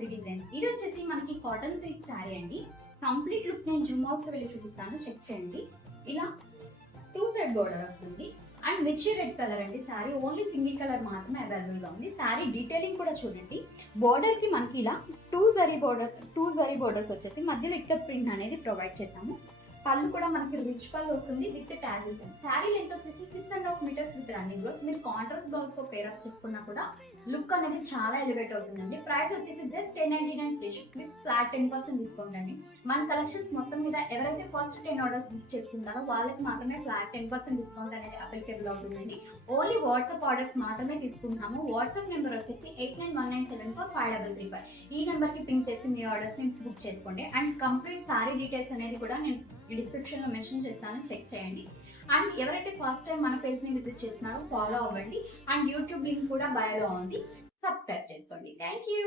Embroidery design. ఇది వచ్చేసి మనకి కాటన్ సిల్క్ శారీ అండి. కంప్లీట్ లుక్ నేను జూమ్ అవుట్ వెళ్ళి చూపిస్తాను, చెక్ చేయండి. ఇలా 2 సైడ్ బోర్డర్ వస్తుంది అండ్ మిర్చి రెడ్ కలర్ అండి. శారీ ఓన్లీ సింగిల్ కలర్ మాత్రమే అవైలబుల్ గా ఉంది. శారీ డీటెయిలింగ్ కూడా చూడండి. బోర్డర్ కి మనకి ఇలా 2 జరీ బోర్డర్స్ వచ్చేసి మధ్యలో ఇక్కత్ ప్రింట్ అనేది ప్రొవైడ్ చేస్తాము. పళ్ళు కూడా మనకి రిచ్ పళ్ళు వస్తుంది విత్ టాజిల్స్. శారీ లెంత్ వచ్చేసి 6.5 మీటర్స్ విత్ రన్నింగ్ బ్లౌజ్. మీరు కాంట్రాస్ట్ బ్లౌజ్ తో పేర్ అప్ చేసుకున్నా కూడా లుక్ అనేది చాలా ఎలివేట్ అవుతుందండి. ప్రైస్ వచ్చేసి just 1099 free with flat 10% discount అండి. మన కలెక్షన్స్ మొత్తం మీద ఎవరైతే ఫస్ట్ 10 ఆర్డర్స్ బుక్ చేసుకుంటారో వాళ్ళకి మాత్రమే ఫ్లాట్ 10% డిస్కౌంట్ అనేది అప్లికేబుల్ అవుతుందండి. ఓన్లీ వాట్సాప్ ఆర్డర్స్ మాత్రమే తీసుకుంటాము. వాట్సాప్ నెంబర్ వచ్చేసి 8919745335. ఈ నెంబర్ కి పింక్ చేసి మీ ఆర్డర్స్ ని బుక్ చేసుకోండి. అండ్ కంప్లీట్ సారీ డీటెయిల్స్ అనేది కూడా నేను డిస్క్రిప్షన్ లో మెన్షన్ చేస్తాను, చెక్ చేయండి. అండ్ ఎవరైతే ఫస్ట్ టైం మన పేజ్ ని విజిట్ చేస్తున్నారో ఫాలో అవ్వండి. అండ్ యూట్యూబ్ లింక్ కూడా బయోలో ఉంది, సబ్స్క్రైబ్ చేసుకోండి. Thank you.